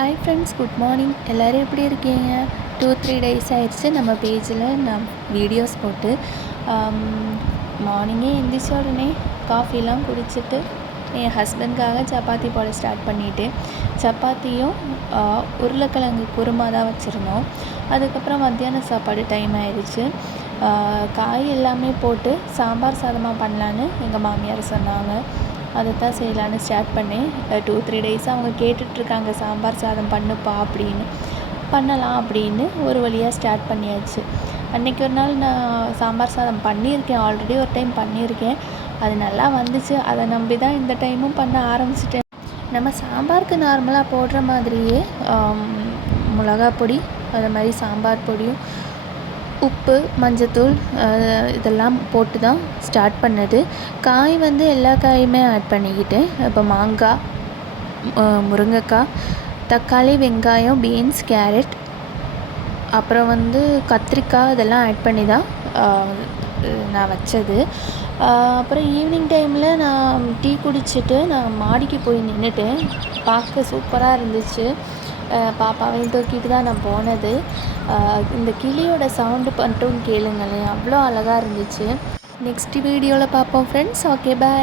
Hi friends, good morning. எல்லோரும் எப்படி இருக்கீங்க? 2-3 டேஸ் ஆயிடுச்சு நம்ம பேஜில் நான் வீடியோஸ் போட்டு. மார்னிங்கே எழுந்திரிச்ச உடனே காஃபிலாம் குடிச்சிட்டு என் ஹஸ்பண்ட்காக சப்பாத்தி போட ஸ்டார்ட் பண்ணிவிட்டு, சப்பாத்தியும் உருளைக்கிழங்கு குருமா தான் வச்சுருந்தோம். அதுக்கப்புறம் மத்தியான சாப்பாடு டைம் ஆயிடுச்சு. காய் எல்லாமே போட்டு சாம்பார் சாதமாக பண்ணலான்னு எங்கள் மாமியார் சொன்னாங்க. அதை தான் செய்யலான்னு ஸ்டார்ட் பண்ணேன். 2-3 டேஸாக அவங்க கேட்டுட்ருக்காங்க, சாம்பார் சாதம் பண்ணுப்பா அப்படின்னு. பண்ணலாம் அப்படின்னு ஒரு வழியாக ஸ்டார்ட் பண்ணியாச்சு. அன்றைக்கி ஒரு நாள் நான் சாம்பார் சாதம் பண்ணியிருக்கேன், ஆல்ரெடி ஒரு டைம் பண்ணியிருக்கேன். அது நல்லா வந்துச்சு. அதை நம்பி தான் இந்த டைமும் பண்ண ஆரம்பிச்சிட்டேன். நம்ம சாம்பாருக்கு நார்மலாக போடுற மாதிரியே மிளகா பொடி, அது மாதிரி சாம்பார் பொடியும், உப்பு, மஞ்சத்தூள் இதெல்லாம் போட்டு தான் ஸ்டார்ட் பண்ணது. காய் எல்லா காயுமே ஆட் பண்ணிக்கிட்டேன். இப்போ மாங்காய், முருங்கைக்காய், தக்காளி, வெங்காயம், பீன்ஸ், கேரட், அப்புறம் கத்திரிக்காய் இதெல்லாம் ஆட் பண்ணி தான் நான் வச்சது. அப்புறம் ஈவினிங் டைமில் நான் டீ குடிச்சிட்டு நான் மாடிக்கு போய் நின்றுட்டேன். பார்க்க சூப்பராக இருந்துச்சு. பாப்பாவையும் தூக்கிட்டு தான் நான் போனது. இந்த கிளியோட சவுண்டு மட்டும் கேளுங்களேன், அவ்வளோ அழகாக இருந்துச்சு. நெக்ஸ்ட் வீடியோவில் பார்ப்போம் ஃப்ரெண்ட்ஸ். ஓகே, பாய்.